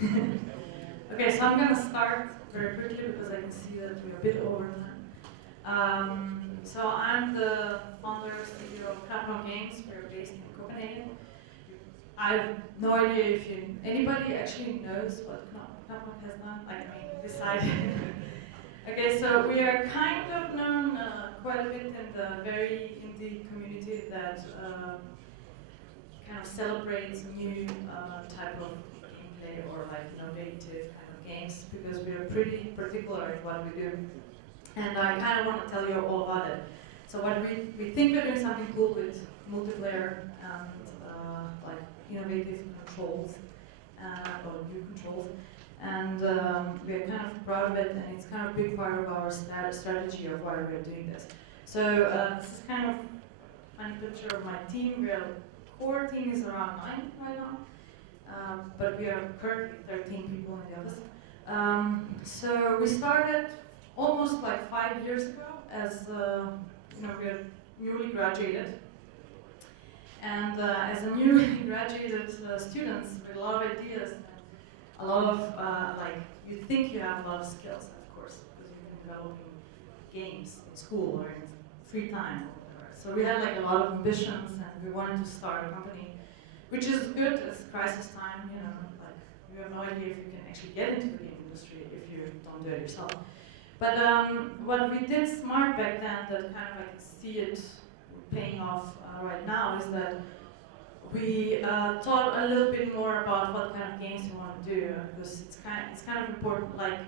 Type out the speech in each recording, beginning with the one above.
Okay, so I'm going to start very quickly because I can see that we're a bit over time. So I'm the founder and CEO of Knapnok Games. We're based in Copenhagen. I have no idea if anybody actually knows what Knapnok has done, like, I mean, besides. Okay, so we are kind of known quite a bit in the very indie community that kind of celebrates new type of gameplay or like innovative kind of games, because we are pretty particular in what we do. And I kind of want to tell you all about it. So what we think we're doing something cool with multiplayer and like innovative controls or new controls. And we're kind of proud of it, and it's kind of a big part of our strategy of why we're doing this. So this is kind of a funny picture of my team. We're core team is around 9 right now, but we are currently 13 people in the office. So we started almost like 5 years ago as we're newly graduated. And as a newly graduated students with a lot of ideas, a lot of you think you have a lot of skills, of course, because you've been developing games in school or in free time or whatever. So we had like a lot of ambitions, and we wanted to start a company, which is good. It's crisis time, like you have no idea if you can actually get into the game industry if you don't do it yourself. But what we did smart back then, that kind of I can see it paying off right now, is that we thought a little bit more about what kind of games we want to do, because it's kind of important. Like,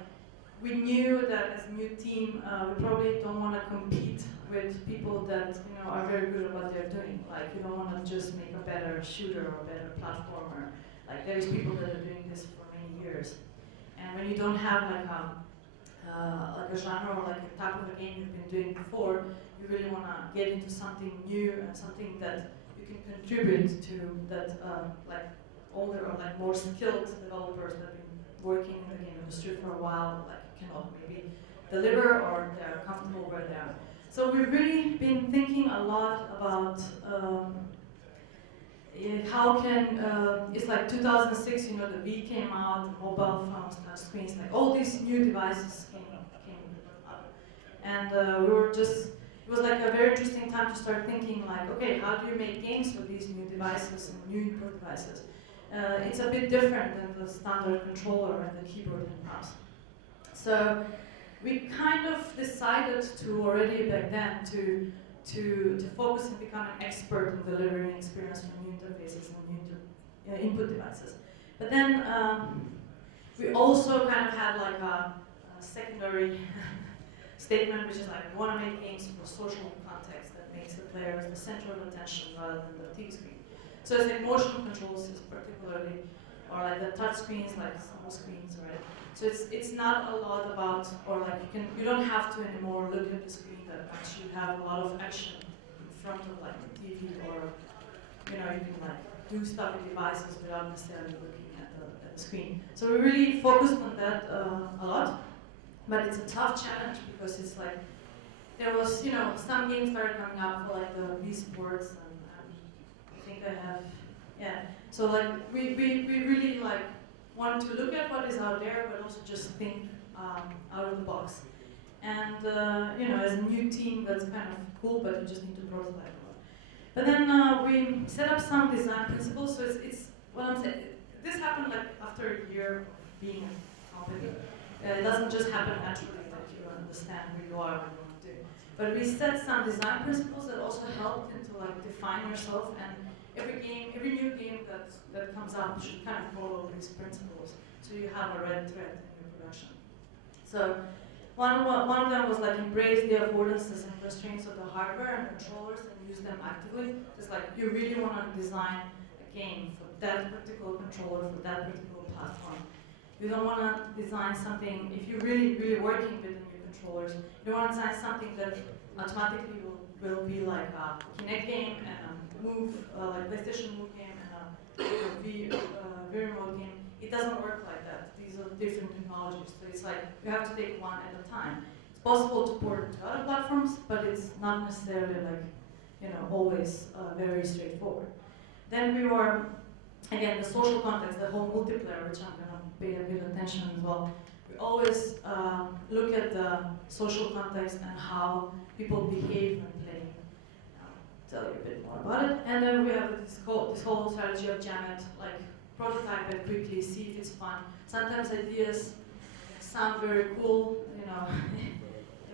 we knew that as a new team, we probably don't want to compete with people that are very good at what they're doing. Like, you don't want to just make a better shooter or a better platformer. Like, there's people that are doing this for many years, and when you don't have like a genre or like a type of a game you've been doing before, you really want to get into something new and something that you can contribute to, that like older or like more skilled developers that have been working in the game industry for a while, like cannot maybe deliver, or they're comfortable where they are. So we've really been thinking a lot about how can, it's like 2006, the V came out, mobile phones, touch screens, like all these new devices came up. And it was like a very interesting time to start thinking like, okay, how do you make games with these new devices and new input devices? It's a bit different than the standard controller and the keyboard and mouse. So we kind of decided to already back then to focus and become an expert in delivering experience from new interfaces and new input devices. But then we also kind of had like a secondary statement, which is like, we want to make games for social context that makes the players the center of attention rather than the TV screen. So it's like motion controls is particularly, or like the touch screens, like small screens, right? So it's not a lot about, or like you don't have to anymore look at the screen that actually have a lot of action in front of like the TV, or you can like do stuff with devices without necessarily looking at the screen. So we really focused on that a lot. But it's a tough challenge, because it's like, there was, some games started coming up for like the Wii Sports, and I think I have, yeah. So like, we really like want to look at what is out there, but also just think out of the box. And as a new team, that's kind of cool, but you just need to prototype a lot. But then we set up some design principles. So it's what I'm saying. This happened like after a year of being a company. It doesn't just happen naturally that you understand who you are and what you want to do. But we set some design principles that also helped into like define yourself, and every new game that comes up should kind of follow these principles, so you have a red thread in your production. So one of them was like, embrace the affordances and constraints of the hardware and controllers and use them actively. It's like, you really want to design a game for that particular controller, for that particular platform. You don't want to design something, if you're really, really working with the new controllers, you don't want to design something that automatically will be like a Kinect game and a Move, like PlayStation Move game and a Wii remote game. It doesn't work like that. These are different technologies. So it's like, you have to take one at a time. It's possible to port it to other platforms, but it's not necessarily like, always very straightforward. Then we were again, the social context, the whole multiplayer, which I'm gonna pay a bit attention as well. We always look at the social context and how people behave when playing. I'll tell you a bit more about it. And then we have this whole strategy of jam it, like prototype it quickly, see if it's fun. Sometimes ideas sound very cool, you know,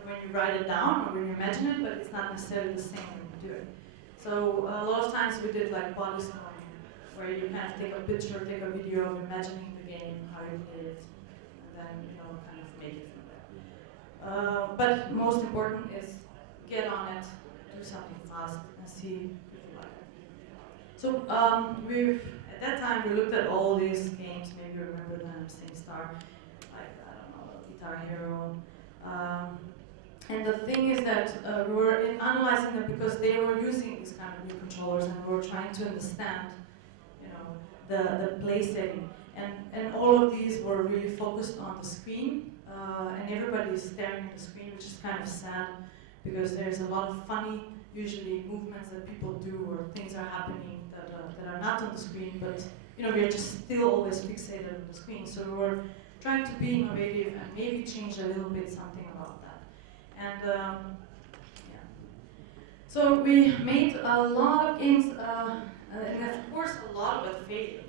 when you write it down or when you imagine it, but it's not necessarily the same when you do it. So a lot of times we did like body storming, where you kind of take a picture, take a video of imagining the game, how you play it, and then kind of make it from there. But most important is get on it, do something fast, and see if you like it. So at that time we looked at all these games. Maybe you remember them, SingStar, like I don't know, Guitar Hero. And the thing is that we were analyzing them because they were using these kind of new controllers, and we were trying to understand, the play setting. And all of these were really focused on the screen, and everybody is staring at the screen, which is kind of sad because there's a lot of funny, usually movements that people do or things are happening that are not on the screen, but we are just still always fixated on the screen. So we were trying to be innovative and maybe change a little bit something about that. And yeah. So we made a lot of games, and of course a lot of it failed.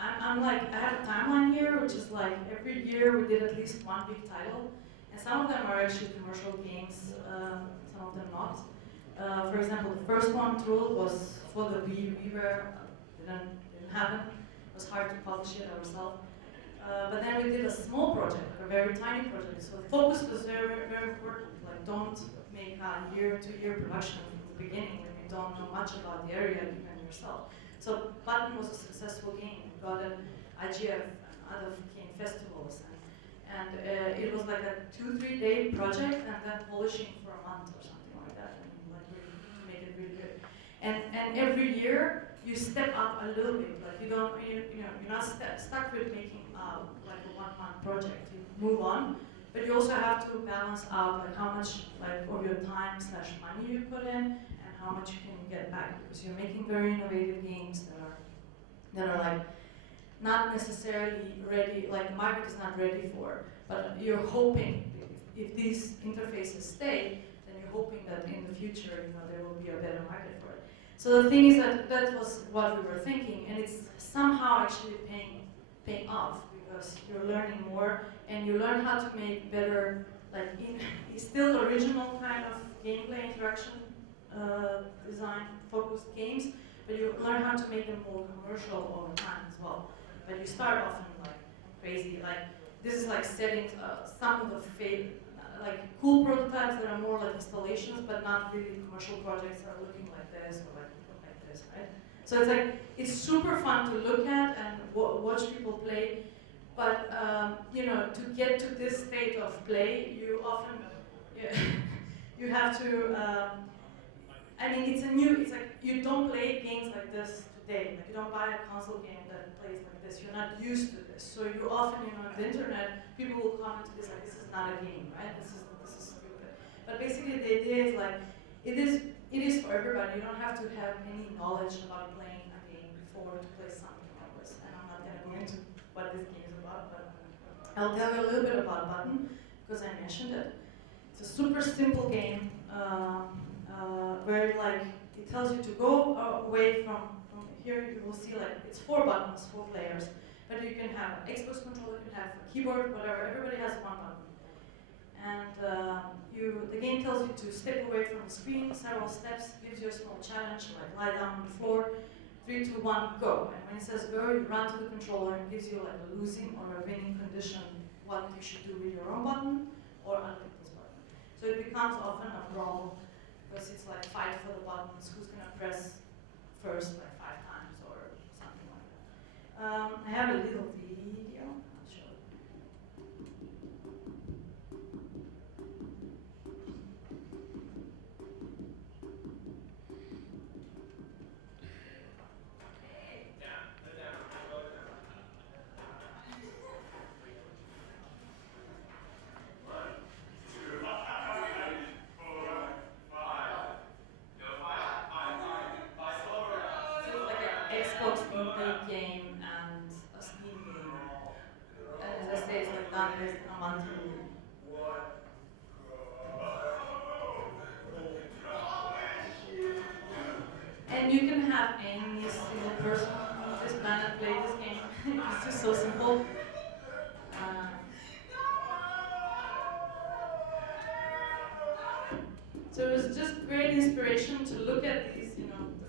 And I have a timeline here, which is like every year we did at least one big title, and some of them are actually commercial games, some of them not. For example, the first one, Troll, was for the Wii. Didn't happen. It was hard to publish it ourselves. But then we did a small project, a very tiny project. So the focus was very, very important. Like, don't make a year-to-year production from the beginning when you don't know much about the area even yourself. So Button was a successful game. We got an IGF and other game festivals, and it was like a 2-3 day project, and then polishing for a month or something like that, and like really to make it really good. And every year you step up a little bit. Like you're not stuck with making like a 1 month project. You move on, but you also have to balance out like how much like of your time / money you put in, and how much you can get back, because you're making very innovative games that are like not necessarily ready, like the market is not ready for, but you're hoping if these interfaces stay, then you're hoping that in the future there will be a better market for it. So the thing is that was what we were thinking, and it's somehow actually paying off, because you're learning more and you learn how to make better, like still original kind of gameplay interaction design focused games, but you learn how to make them more commercial over time as well. But you start often like crazy, like this is like setting some of the like cool prototypes that are more like installations, but not really commercial projects that are looking like this or like this, right? So it's like it's super fun to look at and watch people play, but to get to this state of play, you often you have to. It's like you don't play games like this today. Like you don't buy a console game that plays like this. You're not used to this. So you often, on the internet, people will comment to this like, this is not a game, right? This is stupid. But basically the idea is like, it is for everybody. You don't have to have any knowledge about playing a game before to play something like this. And I'm not gonna go into what this game is about, but I'll tell you a little bit about Button, because I mentioned it. It's a super simple game. Where like it tells you to go away from here. You will see like it's 4 buttons, 4 players, but you can have an Xbox controller, you can have a keyboard, whatever. Everybody has 1 button, and the game tells you to step away from the screen. Several steps, gives you a small challenge, like lie down on the floor. 3, 2, 1, go. And when it says go, you run to the controller and gives you like a losing or a winning condition, what you should do with your own button or unpick this button. So it becomes often a brawl, because it's like fight for the buttons, who's going to press first like 5 times or something like that. I have a little video, I'll show it. Xbox in-play game and a Steam game. And as I say, it's like done less than a month ago. And you can have any single person on this planet play this game. It's just so simple. So it was just great inspiration to look at these, the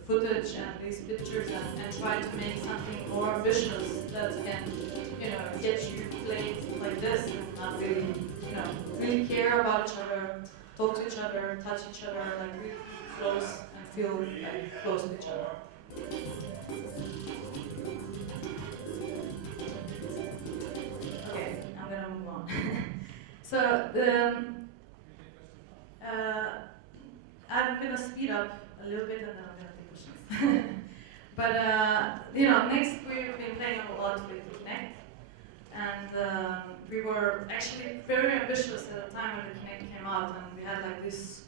footage and these pictures and try to make something more ambitious that can, get you played like this and not really, really care about each other, talk to each other, touch each other, like really close and feel like close to each other. Okay, I'm gonna move on. So I'm gonna speed up a little bit and then I'm gonna take questions. But next we've been playing a lot with Kinect, and we were actually very ambitious at the time when the Kinect came out, and we had like this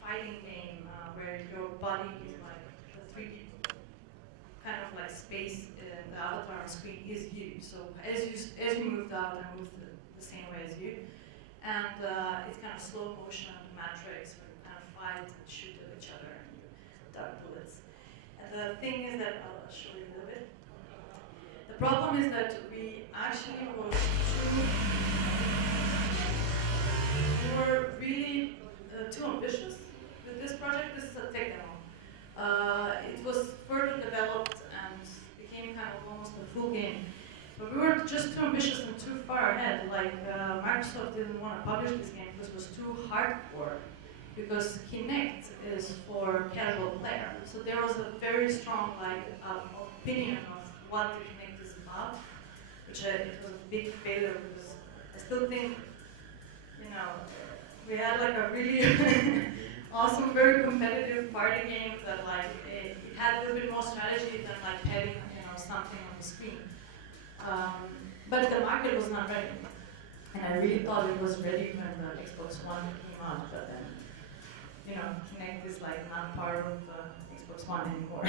fighting game where your body is like the 3D kind of like space, the avatar on the screen is you. So as you moved out and moved the same way as you, and it's kind of slow motion matrix where you kind of fight and shoot at each other and you dart bullets. And the thing is that I'll show you a little bit. The problem is that we actually were really too ambitious with this project. This is a tech demo. It was further developed and became kind of almost a full game. But we were just too ambitious and too far ahead. Like Microsoft didn't want to publish this game because it was too hardcore. Because Kinect is for casual player. So there was a very strong opinion of what the Kinect is about, which it was a big failure because I still think, we had like a really awesome, very competitive party game that it had a little bit more strategy than like having something on the screen. But the market was not ready, and I really thought it was ready when the Xbox One came out. But then, Kinect is like not part of the Xbox One anymore.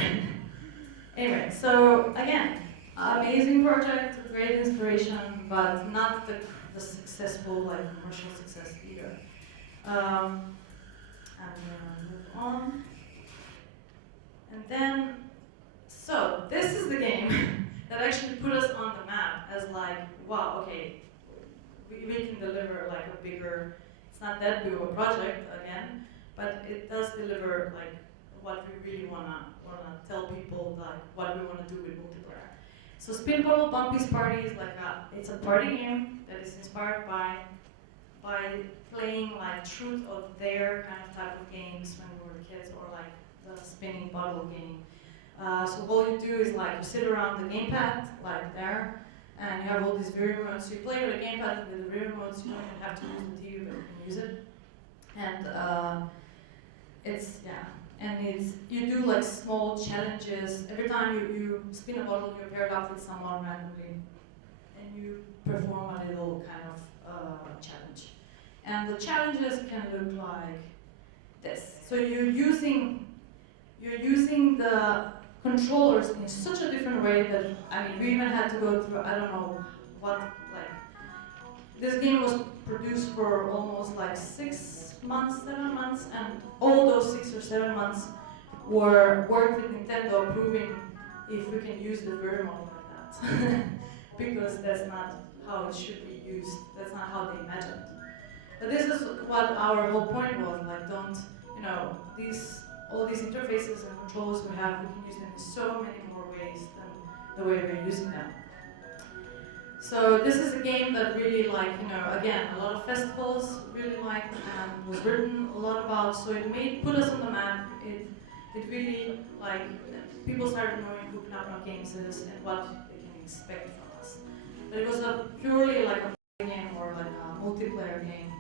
Anyway, so again, amazing project, great inspiration, but not the successful commercial success either. I'm gonna move on. And then, so this is the game that actually put us on the map as wow, okay, we can deliver a bigger, it's not that big of a project again, but it does deliver what we really wanna tell people, what we wanna do with multiplayer. So Spin Bottle Bumpy's Party is it's a party game that is inspired by playing truth or dare kind of type of games when we were kids, or the spinning bottle game. So all you do is you sit around the gamepad there, and you have all these Wii remotes. So you play with the gamepad with the Wii remotes. You don't even have to use the TV, but you can use it. And you do small challenges. Every time you spin a bottle, you're paired up with someone randomly, and you perform a little kind of challenge. And the challenges can look like this. So you're using the controllers in such a different way that, we even had to go through, I don't know what, this game was produced for almost 6 months, 7 months, and all those 6 or 7 months were worked with Nintendo proving if we can use the remote like that. Because that's not how it should be used, that's not how they imagined. But this is what our whole point was, all these interfaces and controls we have, we can use them in so many more ways than the way we're using them. So this is a game that really again, a lot of festivals really liked and was written a lot about, so it put us on the map. It really, people started knowing who Knapnok Games is and what they can expect from us. But it was purely a game or a multiplayer game.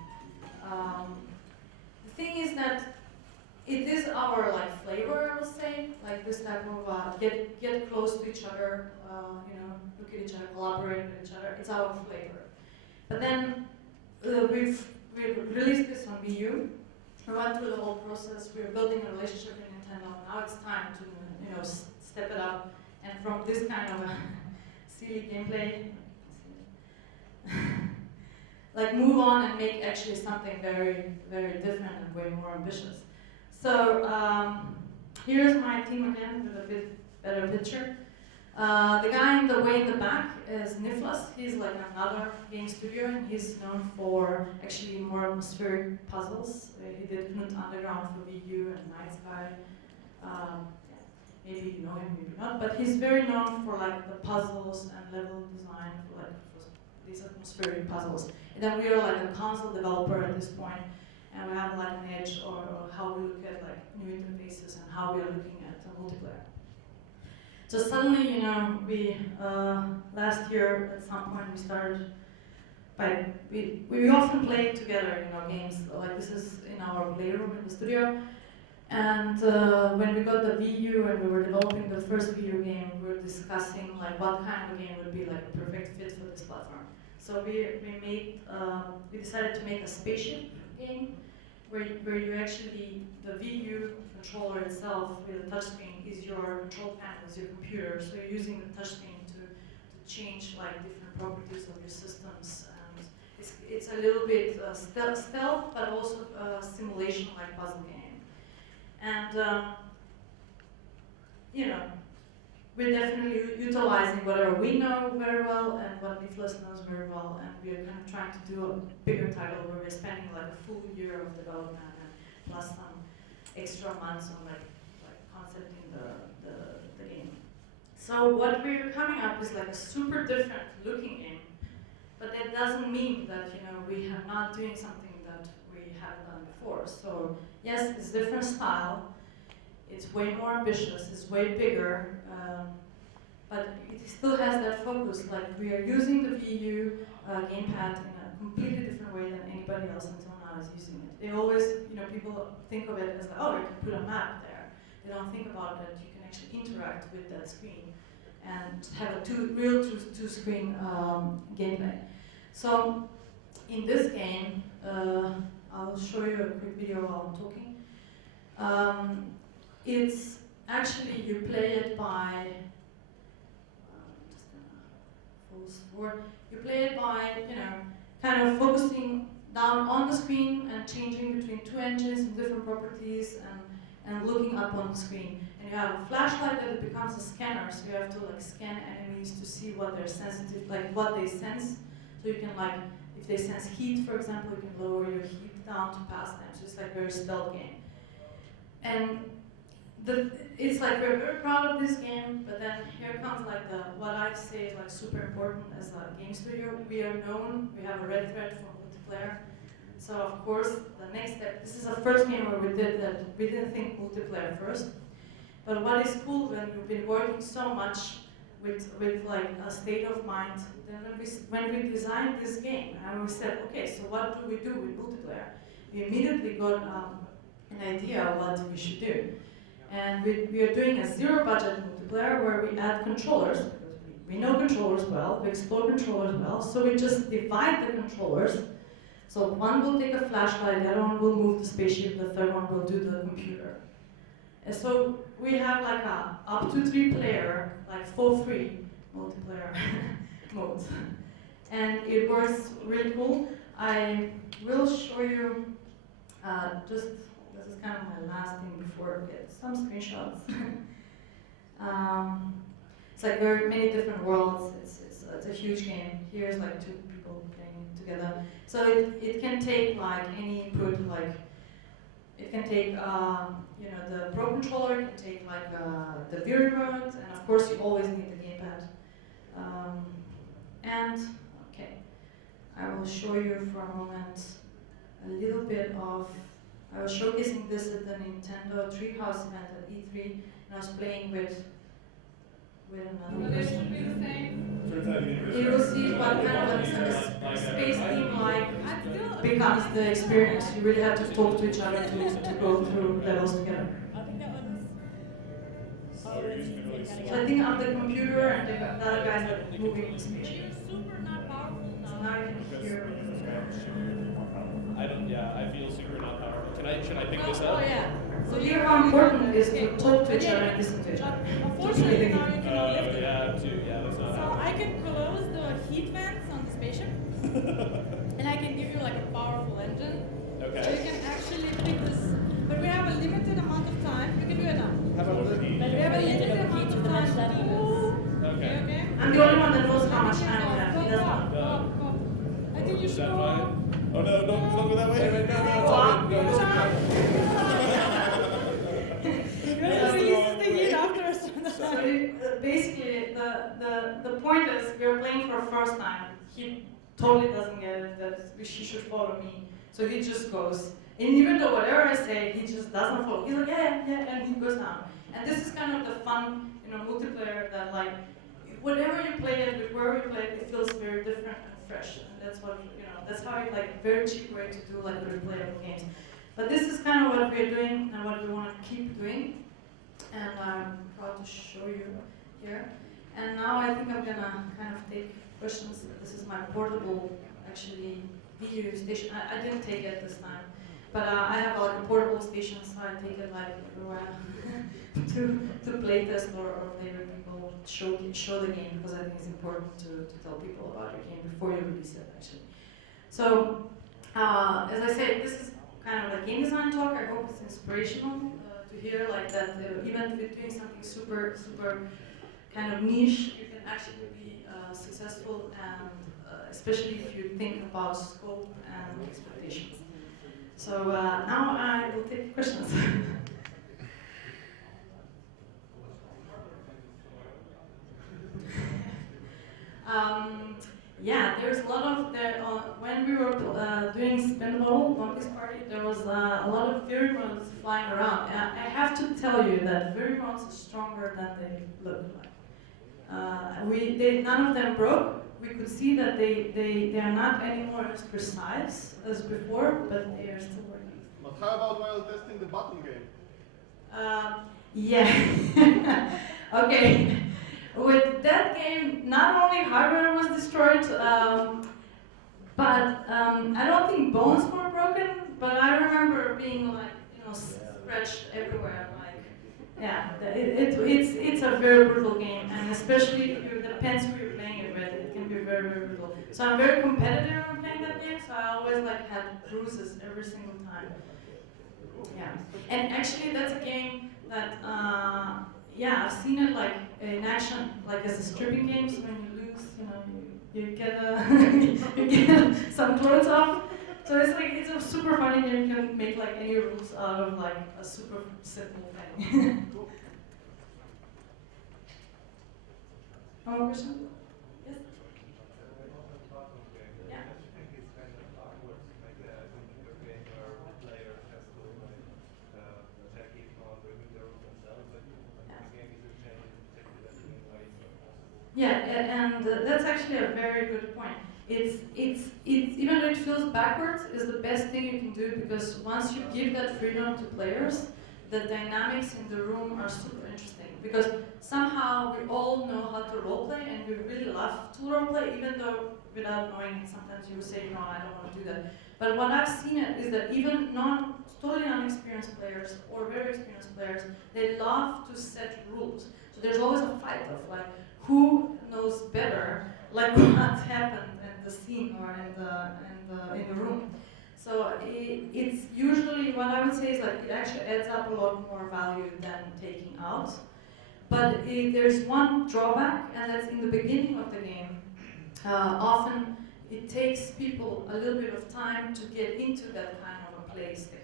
The thing is that it is our flavor, I would say, this type of get close to each other, look at each other, collaborate with each other. It's our flavor. But then we've released this on Wii U. We went through the whole process. We're building a relationship with Nintendo. Now it's time to step it up and from this kind of a silly gameplay, like move on and make actually something very, very different and way more ambitious. So here's my team again with a bit better picture. The guy in the way in the back is Nifflas. He's like another game studio, and he's known for actually more atmospheric puzzles. He did Knut Underground for Wii U and Night Sky. Yeah, maybe you know him, maybe not, but he's very known for like the puzzles and level design for like these atmospheric puzzles. And then we are like a console developer at this point, and we have like an edge or how we look at like new interfaces and how we are looking at the multiplayer. So suddenly, you know, we last year at some point we started by we often play together, you know, games like this is in our playroom in the studio. And when we got the Wii U and we were developing the first video game, we were discussing like what kind of game would be like a perfect fit for this platform. So we decided to make a spaceship game where you actually, the Wii U controller itself with the touchscreen is your control panel, is your computer. So you're using the touchscreen to change like different properties of your systems. And it's a little bit stealth, but also simulation like puzzle game. And you know, we're definitely utilizing whatever we know very well and what Nifflas knows very well, and we're kind of trying to do a bigger title where we're spending like a full year of development and plus some extra months on like concepting the game. So what we're coming up is like a super different looking game, but that doesn't mean that, you know, we are not doing something that we haven't done before. So yes, it's different style. It's way more ambitious, it's way bigger, but it still has that focus. Like we are using the Wii U gamepad in a completely different way than anybody else until now is using it. They always, you know, people think of it as like, oh, you can put a map there. They don't think about that you can actually interact with that screen and have a real two-screen gameplay. So in this game, I'll show you a quick video while I'm talking. It's actually, you play it by, just gonna full forward. You play it by, you know, kind of focusing down on the screen and changing between two engines and different properties and looking up on the screen. And you have a flashlight that it becomes a scanner, so you have to like scan enemies to see what they're sensitive, like what they sense. So you can like, if they sense heat, for example, you can lower your heat down to pass them. So it's like a very stealth game. And it's like we're very proud of this game, but then here comes like what I say is like super important as a game studio. We are known, we have a red thread for multiplayer. So of course, the next step, this is the first game where we did that, we didn't think multiplayer first. But what is cool when you've been working so much with like a state of mind, then when we designed this game, and we said, okay, so what do we do with multiplayer? We immediately got an idea of what we should do. And we are doing a zero-budget multiplayer where we add controllers, because we know controllers well, we explore controllers well, so we just divide the controllers. So one will take a flashlight, the other one will move the spaceship, the third one will do the computer. And so we have like a up to 3-player, like for free multiplayer mode. And it works really cool. I will show you this is kind of my last thing before we get some screenshots. It's like very many different worlds. It's a huge game. Here's like 2 people playing together. So it can take like any input, like it can take you know, the Pro controller, it can take like the View remote, and of course you always need the gamepad. And okay, I will show you for a moment a little bit of. I was showcasing this at the Nintendo Treehouse event at E3, and I was playing with another person. You will see what kind of a space theme-like becomes the experience. You really have to talk to each other to go through levels together. So I think I'm the computer and the other guys are moving the spaceship. So now you can hear. I feel super not powerful. Should I pick this up? Oh yeah. So here how important it is to talk to each other and listen to each other. Unfortunately, now you cannot lift it. Yeah, too. Yeah, that's not So happening. I can close the heat vents on the spaceship, and I can give you like a powerful engine. Okay. So you can actually pick this, but we have a limited amount of time. We can do it now. How about the heat? We have a limited amount of time. Okay. Okay. I'm the only one that knows how much time we have. He doesn't. Go up. I think you Is should that go fine? up. Oh no, don't go that way. No, it's all good. No, it's okay. You're gonna release the heat after us. So basically, the point is we're playing for the first time. He totally doesn't get it that she should follow me. So he just goes. And even though whatever I say, he just doesn't follow. He's like, yeah, and he goes down. And this is kind of the fun, multiplayer that like, whatever you play it, with wherever you play it, it feels very different and fresh. And that's what, that's how you like, very cheap way to do like replayable games. But this is kind of what we're doing and what we want to keep doing. And I'm proud to show you here. And now I think I'm gonna kind of take questions. This is my portable, actually, video station. I didn't take it this time, but I have like a portable station, so I take it like everywhere to play test or later people show the game, because I think it's important to tell people about your game before you release it, actually. So, as I said, this is kind of a game design talk. I hope it's inspirational to hear like that even if you're doing something super kind of niche, you can actually be successful, and especially if you think about scope and expectations. So now I will take questions. Yeah, there's a lot of when we were doing Spin the Bottle, One Piece Party, there was a lot of pheromones flying around. I have to tell you that pheromones are stronger than they look like. None of them broke. We could see that they are not anymore as precise as before, but they are still working. But how about while testing the button game? Yeah. Okay. With that game, not only hardware was destroyed, but I don't think bones were broken. But I remember being like, scratched everywhere. Like, yeah, it's a very brutal game, and especially if the pencil you're playing it with, it can be very brutal. So I'm very competitive when playing that game. So I always like had bruises every single time. Yeah, and actually that's a game that. Yeah, I've seen it like in action, like as a stripping game. So when you lose, you get you get some clothes off. So it's a super funny game. You can make like any rules out of like a super simple thing. One more question? Yes. Yeah. Yeah, and that's actually a very good point. It's even though it feels backwards, is the best thing you can do, because once you give that freedom to players, the dynamics in the room are super interesting. Because somehow we all know how to roleplay, and we really love to roleplay, even though without knowing it, sometimes you say, no, I don't want to do that. But what I've seen is that even totally unexperienced players or very experienced players, they love to set rules. So there's always a fight of like, who knows better, like what happened in the scene or in the room. So it's usually, what I would say is like, it actually adds up a lot more value than taking out. But there's one drawback, and that's in the beginning of the game. Often it takes people a little bit of time to get into that kind of a play state.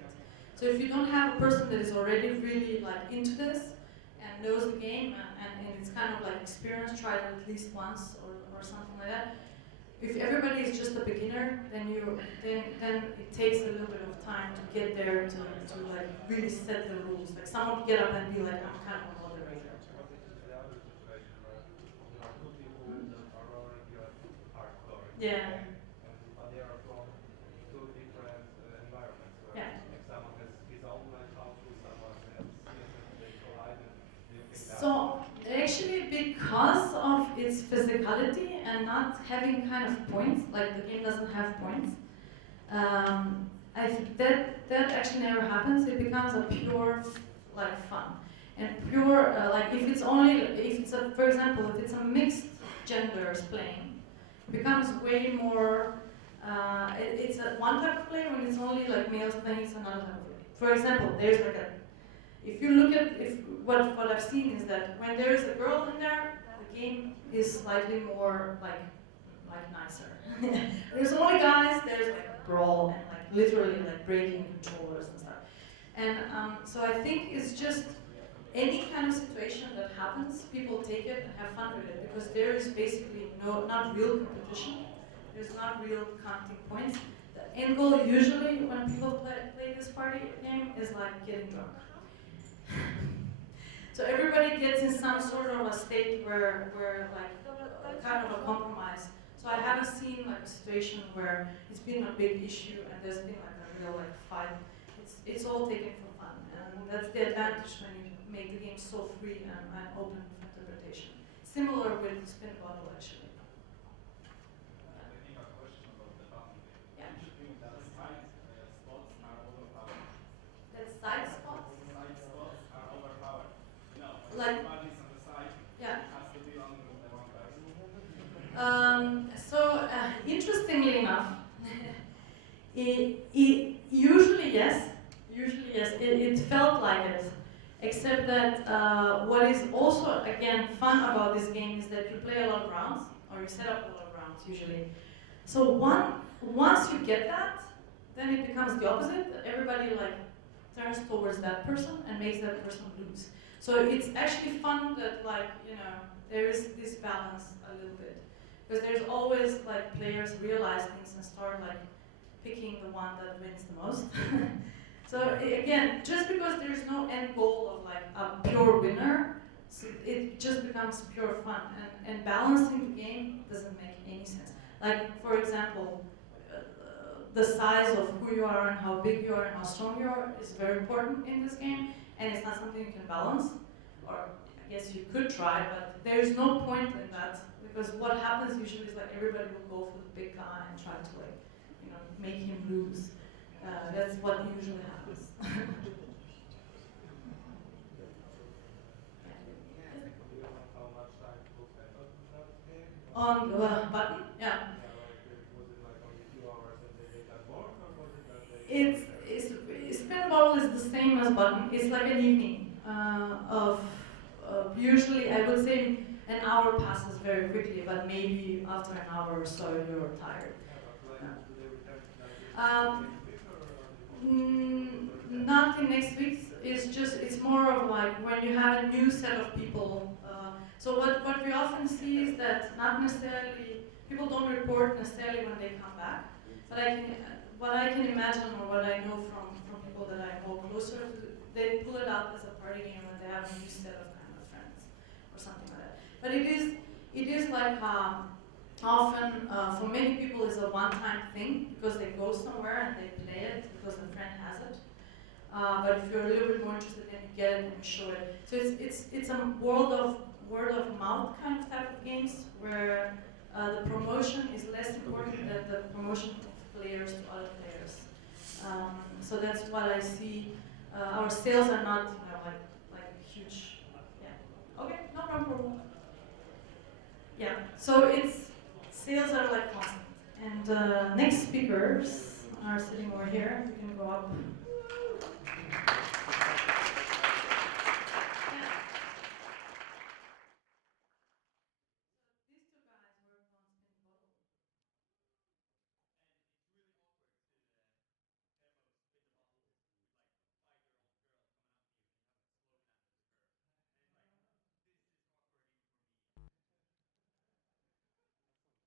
So if you don't have a person that is already really like into this and knows the game and it's kind of like experienced, tried it at least once or something like that. If everybody is just a beginner, then it takes a little bit of time to get there to like really set the rules. Like someone would get up and be like, I'm kind of a moderator. Yeah. So actually, because of its physicality and not having kind of points, like the game doesn't have points, I think that actually never happens. It becomes a pure like fun and pure like if it's for example if it's a mixed genders playing, it becomes way more. It's a one type of play when it's only like males playing. It's another type of play. For example, there's like a if you look at what I've seen is that when there is a girl in there, the game is slightly more like nicer. There's only guys. There's like brawl and like literally like breaking controllers and stuff. And so I think it's just any kind of situation that happens, people take it and have fun with it because there is basically not real competition. There's not real counting points. The end goal usually when people play this party game is like getting drunk. So everybody gets in some sort of a state where like kind of a compromise. So I haven't seen like a situation where it's been a big issue and there's been like a real like fight. It's all taken for fun, and that's the advantage when you make the game so free and open for interpretation. Similar with Spin Bottle actually. Yeah. That side spots? Like, yeah. Interestingly enough, usually yes, it felt like it. Except that what is also again fun about this game is that you play a lot of rounds, or you set up a lot of rounds usually. So once you get that, then it becomes the opposite. Everybody like turns towards that person and makes that person lose. So it's actually fun that like there is this balance a little bit, because there's always like players realize things and start like picking the one that wins the most. So again, just because there's no end goal of like a pure winner, so it just becomes pure fun, and balancing the game doesn't make any sense. Like for example, the size of who you are and how big you are and how strong you are is very important in this game, and it's not something you can balance, or I guess you could try, but there's no point in that, because what happens usually is like everybody will go for the big guy and try to like, make him lose. That's what usually happens. On the button, yeah. Spin bottle is the same as button. It's like an evening of usually I would say an hour passes very quickly, but maybe after an hour or so you're tired. Not in next week. It's more of like when you have a new set of people. So what we often see is that not necessarily people don't report necessarily when they come back, but what I can imagine or what I know from people that I know closer, they pull it out as a party game when they have a new set of kind of friends or something like that. But it is like often for many people is a one-time thing because they go somewhere and they play it because a friend has it. But if you're a little bit more interested, then you get it and you show it. So it's a word of mouth kind of type of games where the promotion is less important than the promotion of players to other players. So that's what I see. Our sales are not like huge. Yeah. Okay, no problem. Yeah. So sales are like constant. And next speakers are sitting over here. You can go up.